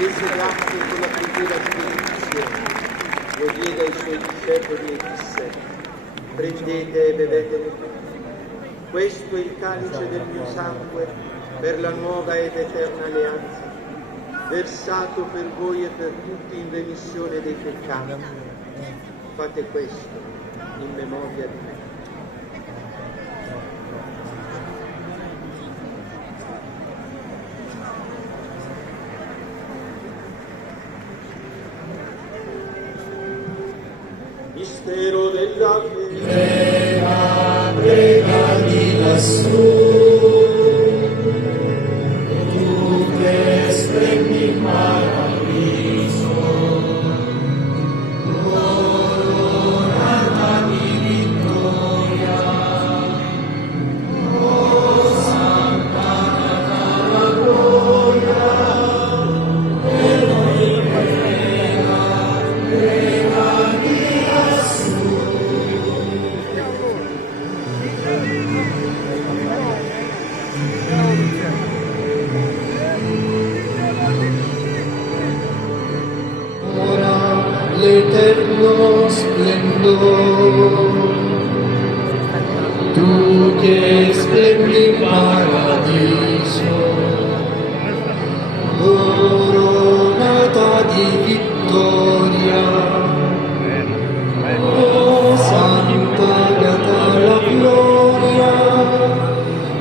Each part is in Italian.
prese l'acqua con la preghiera di benedizione, lo diede ai suoi discepoli e disse: prendete e bevetene tutti. Questo è il calice del mio sangue per la nuova ed eterna alleanza, versato per voi e per tutti in remissione dei peccati. Fate questo in memoria di me. Mistero della fede. Prega, prega di lassù, tu che splendi in paradiso, coronata di vittoria, oh Santa la gloria, per noi prega, prega di lassù. Ora l'eterno splendore, tu che splendi in paradiso, coronata di vittoria, oh Santa Agata la gloria,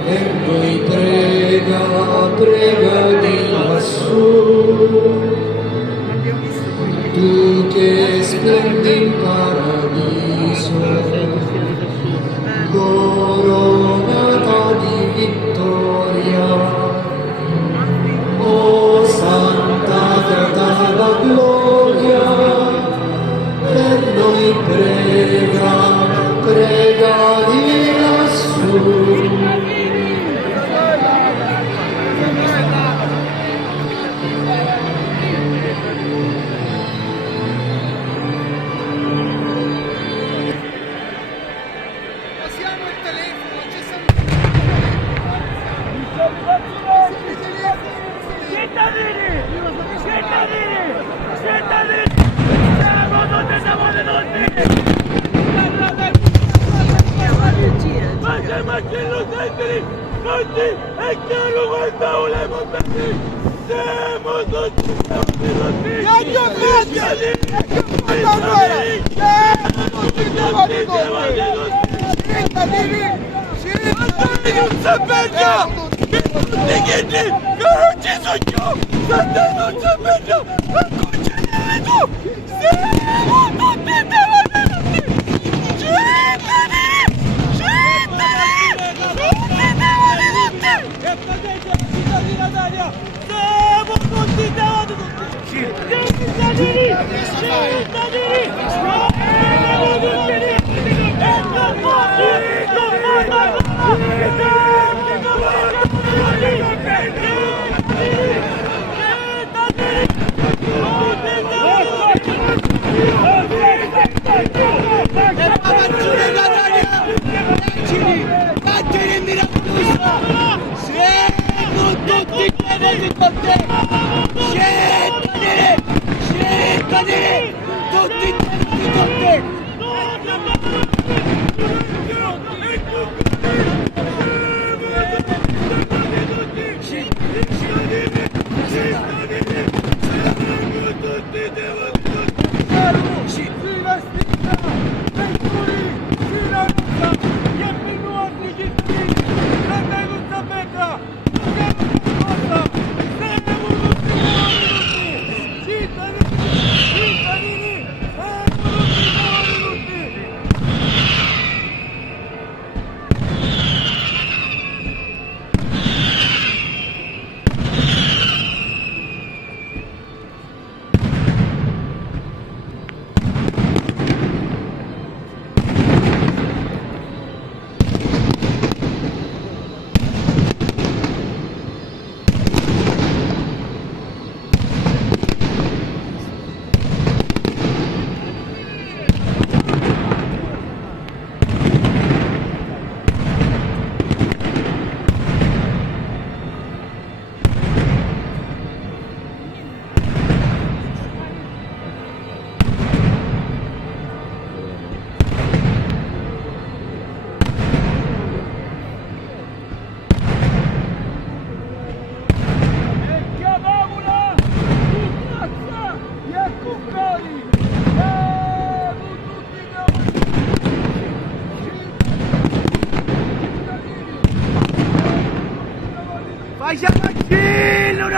e noi prega, prega di lassù, tu che splendi in paradiso, coronata di vittoria, oh Santa Agata la gloria, per noi prega, prega di lassù. Passiamo il telefono, c'è Cittadini! Cittadini! Cittadini! Siamo tutti, siamo tutti! Ma siamo anche innocenti! Tutti! È chiaro quanto volevo tutti! Siamo tutti, siamo tutti! Cittadini! Non sapete! Che tutti chiedi! Che non ci sono io! State non sapete! Ma concedere tu! Siamo tutti davanti! Cittadini! Cittadini! Tutti davanti! E potete cittadinanità! Siamo tutti davanti! Cittadini! Cittadini! Siamo tutti lì! E non siamo tutti chiamati con te! Cittadini! Tutti chiamati con te!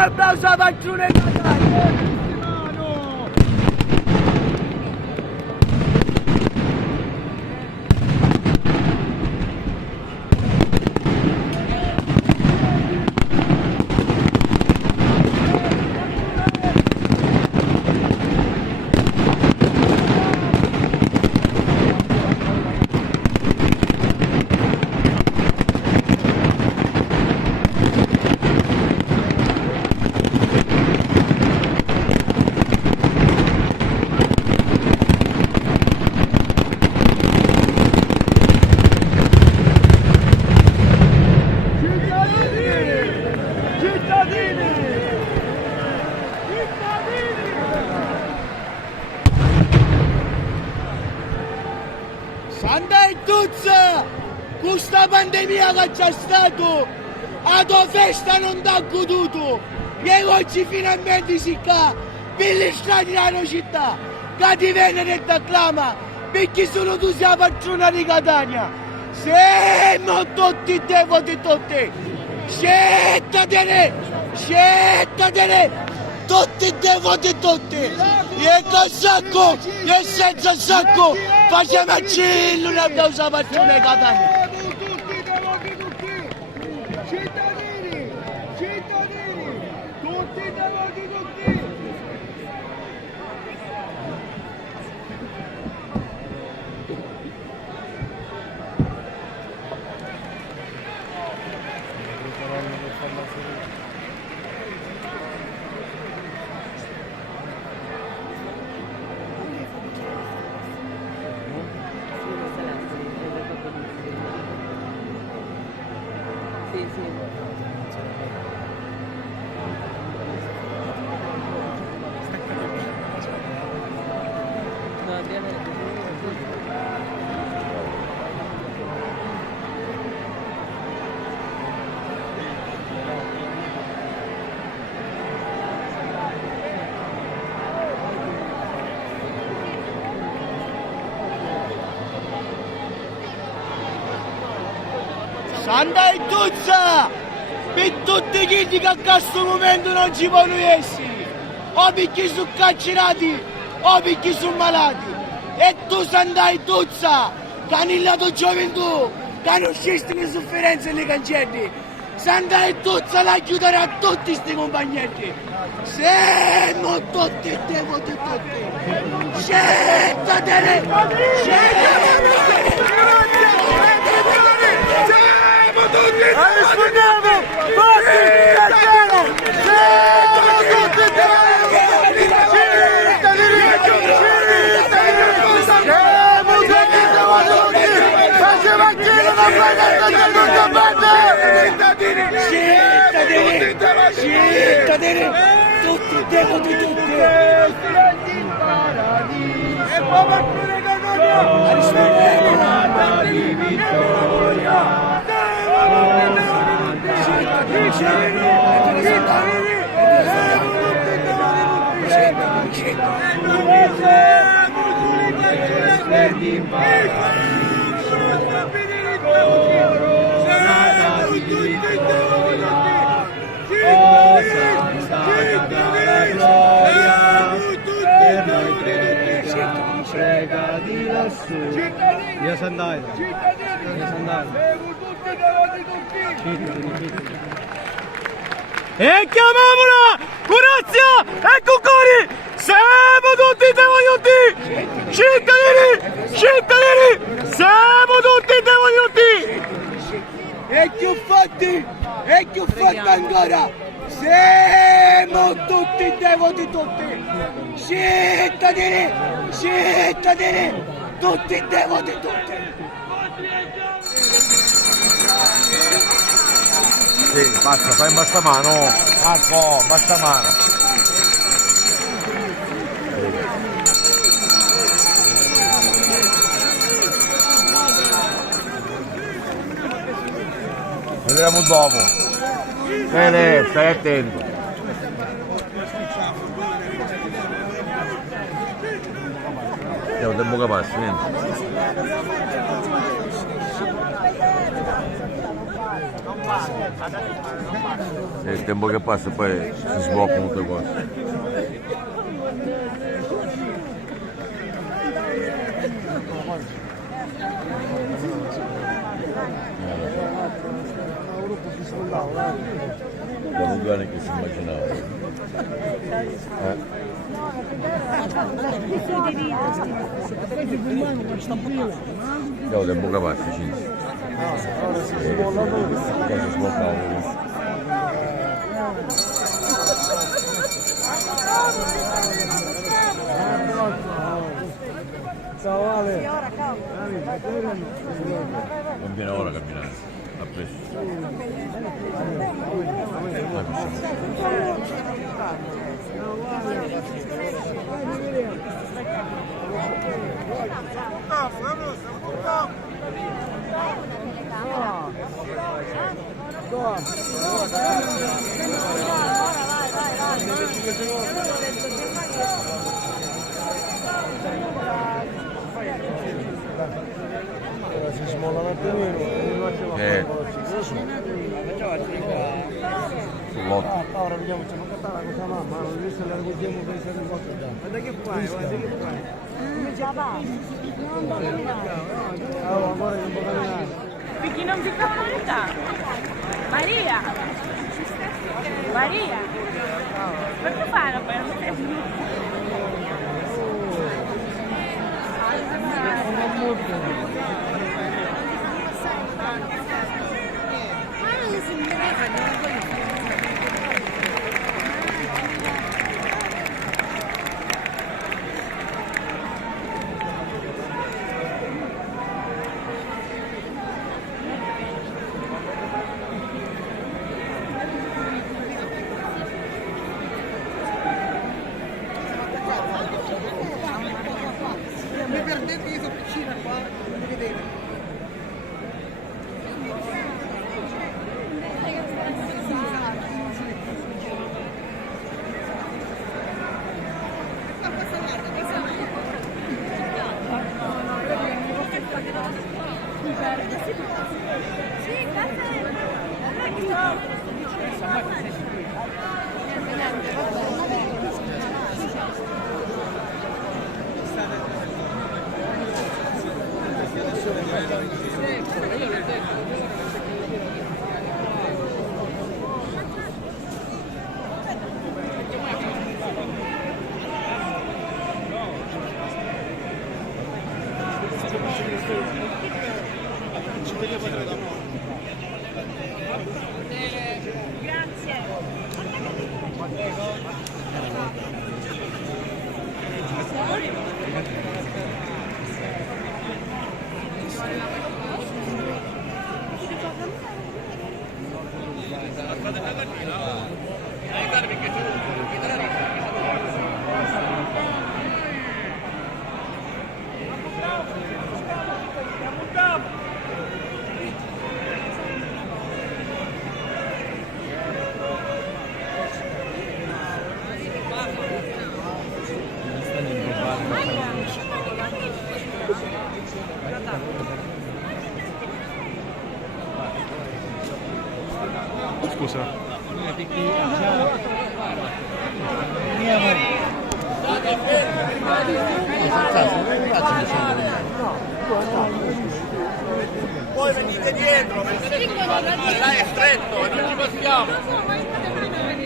applauso a Pancione Catania! Santa e Tuzza, questa pandemia che c'è stato, a tua festa non t'ha goduto, e oggi finalmente si qua, per le strade della città, che ti viene e ti acclama, perché solo tu sei la patrona di Catania. Siamo tutti devoti tutti, sceglietene, tutti devoti tutti, e col sacco, e senza sacco, facciamoci un applauso alla patrona di Catania. Cittadini, tutti davanti tutti. Santa e Tuzza, per tutti quelli che a questo momento non ci possono essere, o perché sono carcerati, o perché sono malati. E tu, Santa e Tuzza, che hai nella tua gioventù, che non scesti le sofferenze e le cancelli, Santa e Tuzza l'aiuterà a tutti questi compagnetti. Siamo tutti devoti tutti. Sceglietene, rispondiamo! Tutti! Cittadini! Tutti devoti tutti! E poi pure Catania! Rispondiamo! Prega di lassù, io sono andato, e chiamiamola, Orazio e Cuccari, siamo tutti devoti, cittadini, siamo tutti devoti. E più fatti ancora, siamo tutti devoti tutti, cittadini, tutti devoti tutti. Sì, basta, fai basta mano, Marco, basta mano. Vedremo dopo. Bene, stai attento. Io devo capire, niente. E il tempo che passa poi si sbloccano tutte cose. Sono 2 anni che si immaginava. Io tempo che passa, ci si sbloccava. Ciao Ale. Non viene ora a camminare, a presto. Si smolla un attimino. Sull'otto. Ora vediamo se non cattare la cosa mamma, non riesco a la vediamo per essere in cosa già. Ma da che fai? Guarda che fai? Come già va? Allora, guarda che un po' camminare. Perché non vi fa molta? Maria! Maria! Perché fanno per Mi perdete, io sono piccina qua, non mi vedete. Scusa. Poi venite dietro, perché là è stretto e non ci passiamo.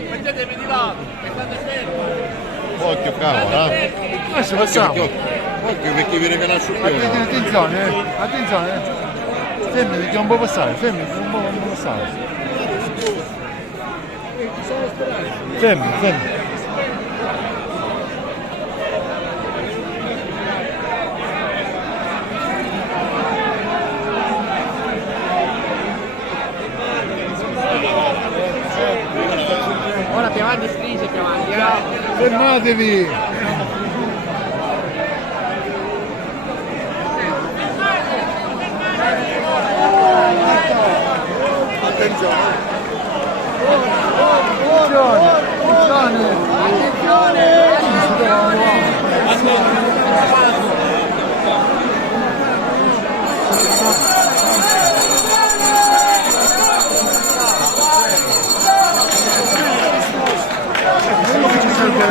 Mettetevi di lato, e state fermi. Occhio cavolo, Adesso facciamo. Occhio perché viene che lascio più. Attenzione, attenzione. Fermi perché non può passare, fermi, non può passare. Fermi, fermi. Ora più avanti stringe, più avanti. Fermatevi!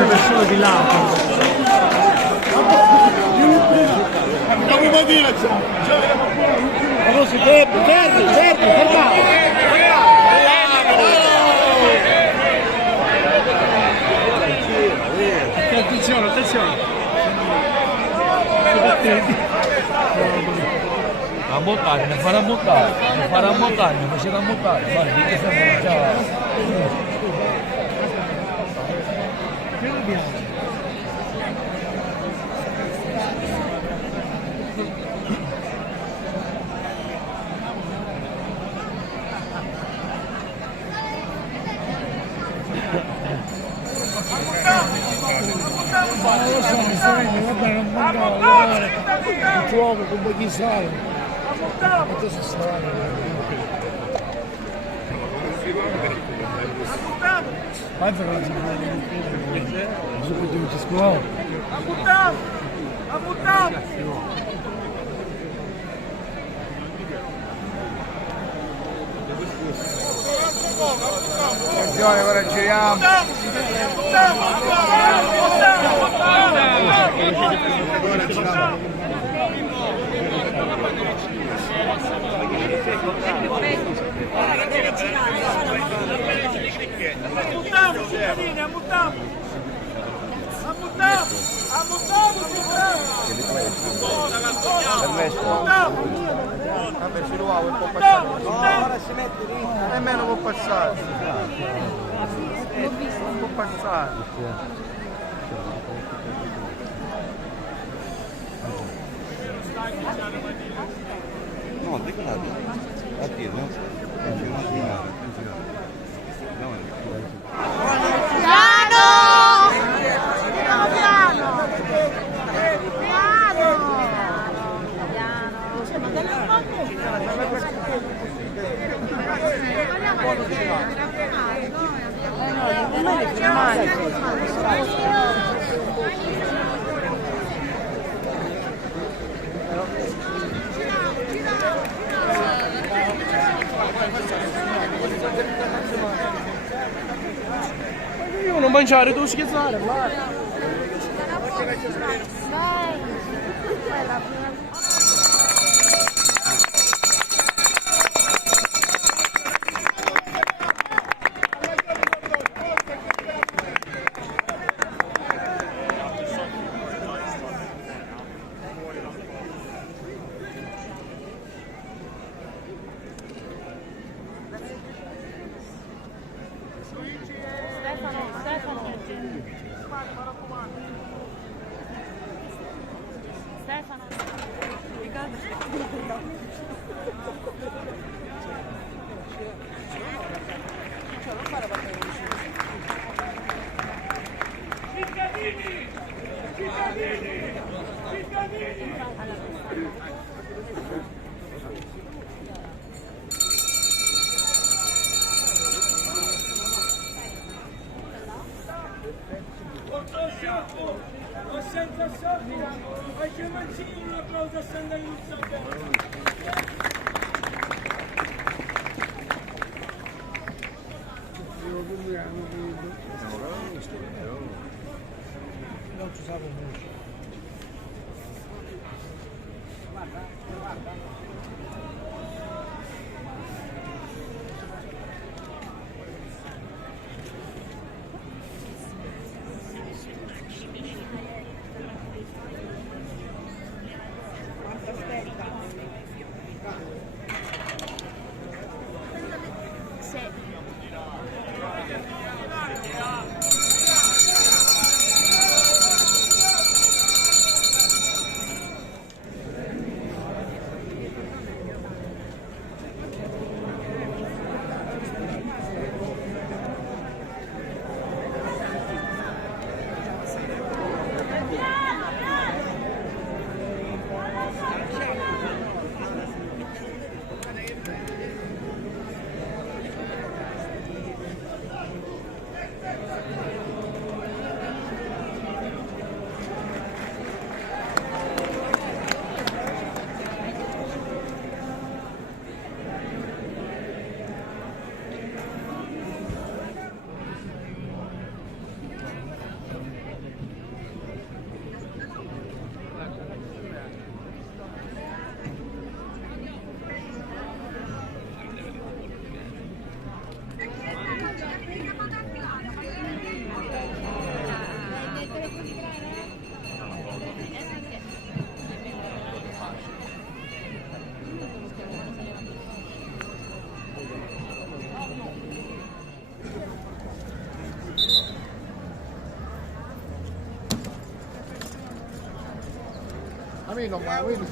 persone di là. Attenzione, attenzione. A montare, ne farà montare, ne farà montare, ne faceva montare, guarda, che siamo già... Fuoco con pochi sali. Adesso strano. Vai per la subito ci scuola. Attenzione, ora giriamo. Se lo hago, può passare. Ora si mette lì. Nemmeno può passare. Non può passare. No, decolate. Attieni, no? Io non mangiare, devo scherzare, O senza sabbia, anche Mancini un applauso a Sandalizza. Non ci sa come. mí no, a mí no.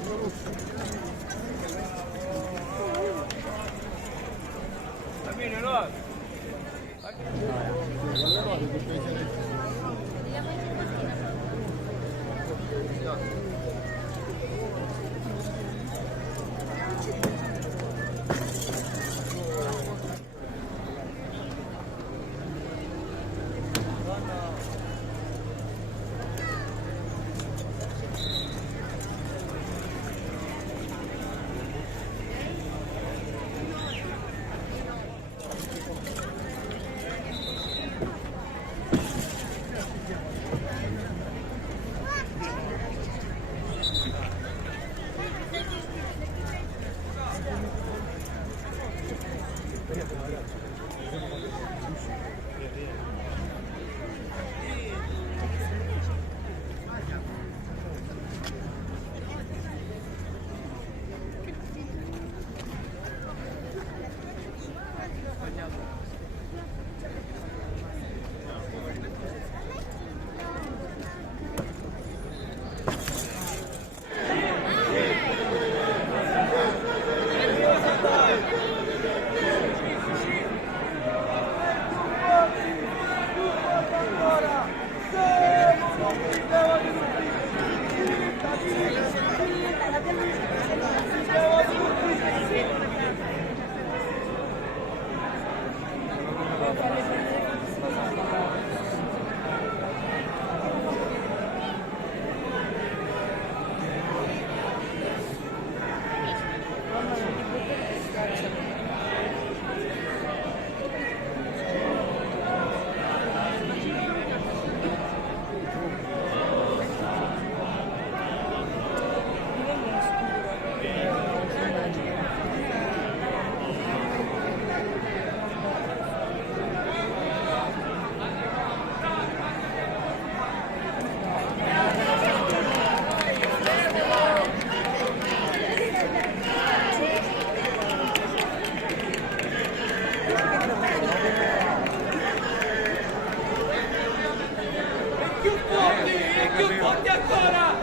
più forti ancora!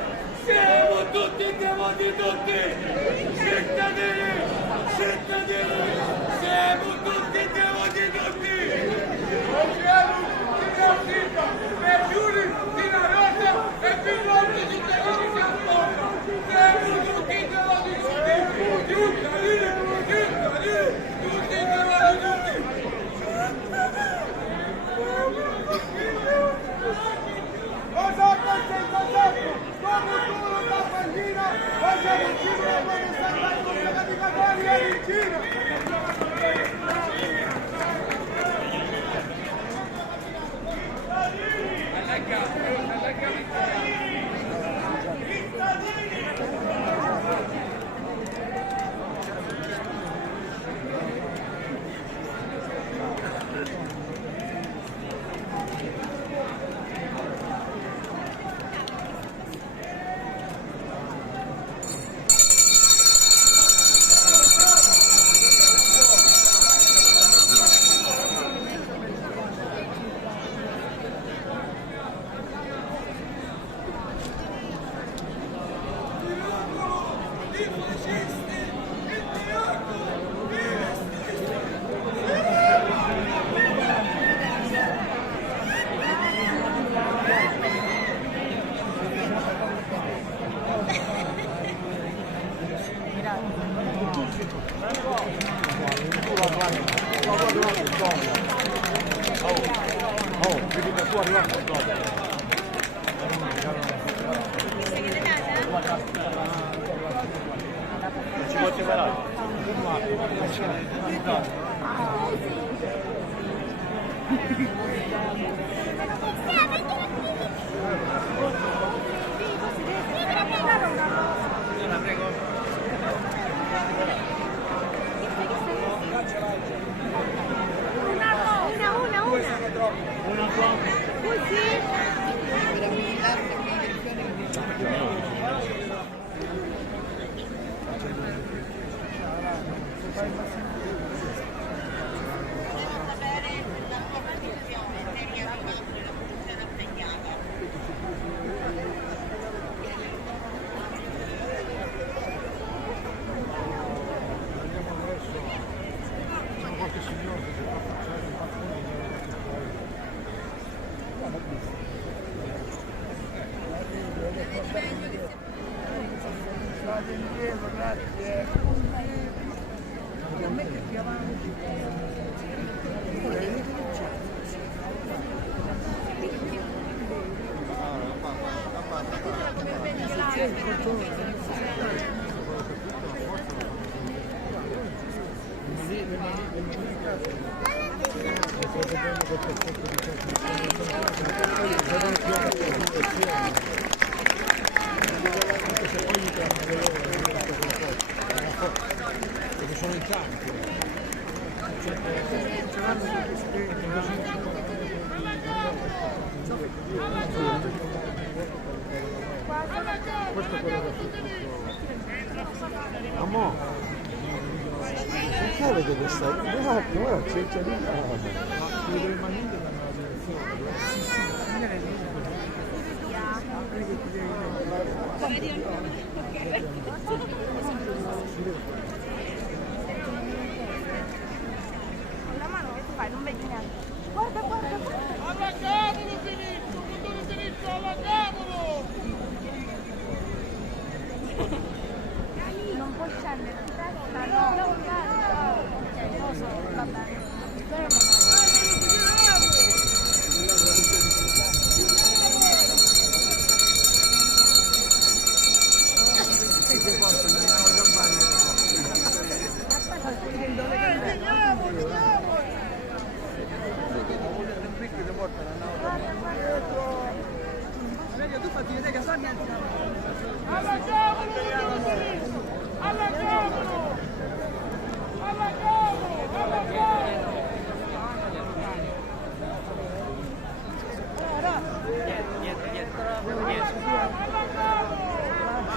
Siamo tutti i demoni tutti! Cittadini! Cittadini! Siamo tutti i demoni tutti! Siamo tutti i peggiori di Naroda e più forti cittadini si ascolta! Siamo tutti i demoni tutti! Cittadini! Cittadini! Tutti i demoni tutti! Vado indietro, grazie. Non metti più avanti. Perché sono in campo. Questo è quello che Ammo, perché avete questa? Guarda, c'è lì. Vedo il manino che vanno alla Con la mano che fai? Non vedi neanche. Guarda, guarda, guarda. Alla cavolo Filippo, con l'utilizzo alla cavolo! Non puoi scendere in testa, no. Ok, lo so, va bene. Tu fatti vedere che sono niente. Alla cavolo! Alla cavolo! Alla cavolo! Alla cavolo!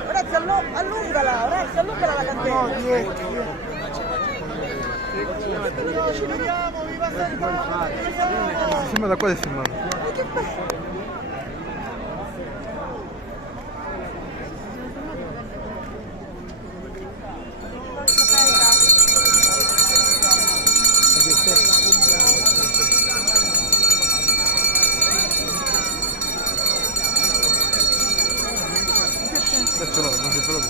Orazio, allungala, Orazio, allungala la candela. Ci vediamo, viva Sant'Anna! Sembra da qua è filmato. Adesso non si trova.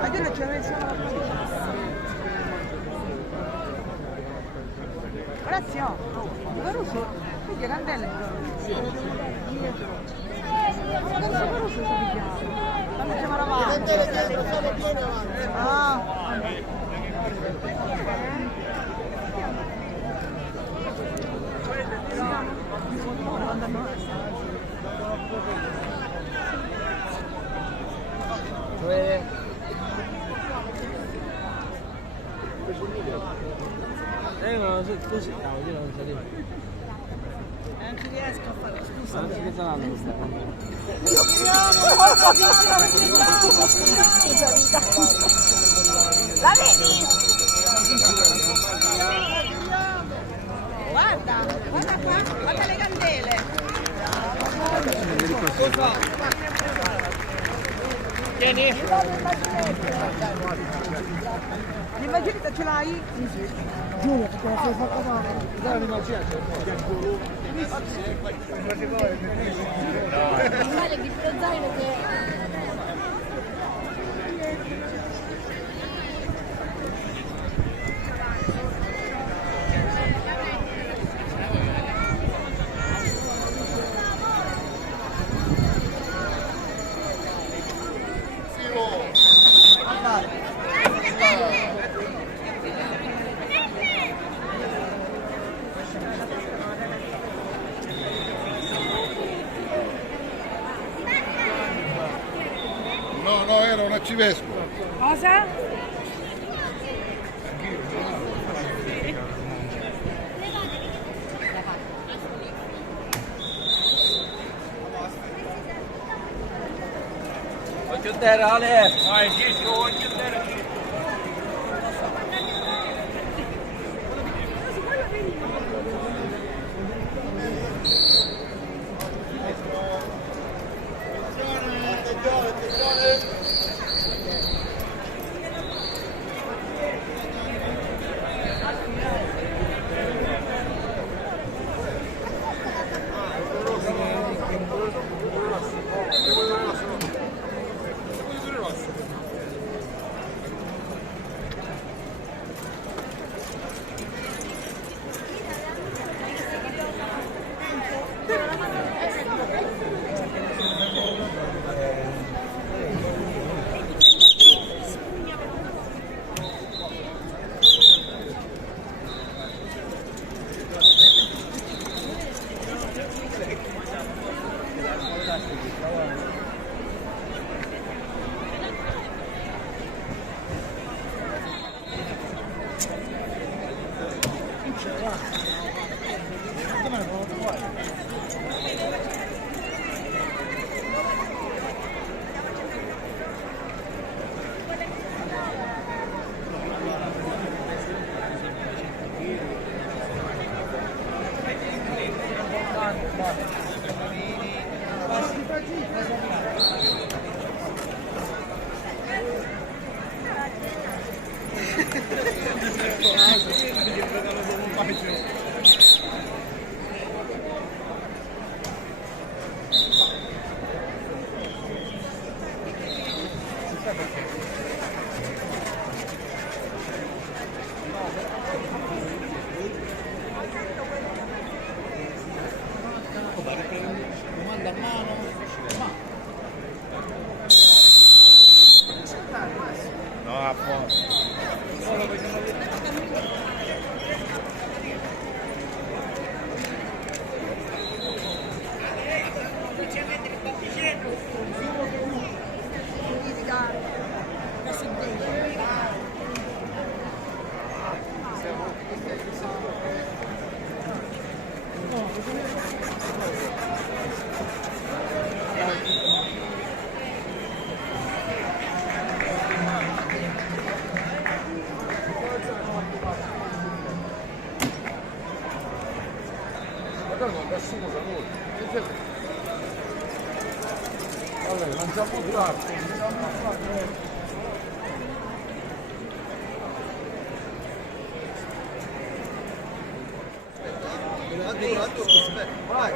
Ma che non c'è messo? Orazio, Caruso, che candele? Caruso, fammi chiamare avanti. Ah. Non so così, io non so dire. Non ci riesco a fare, scusa. Non si sta andando questa La vedi? Guarda, guarda qua, guarda le candele. Tieni. L'immaginetta ce l'hai? Giuro, perché la sei fatta male. Dai l'immaginetta. Vale di zaino che... No, era un arcivescovo. Cosa? Occhio a terra, Ale! Vai, Gigi, occhio a terra. No, a posto. Vabbè, lanciamo un tratto, vai.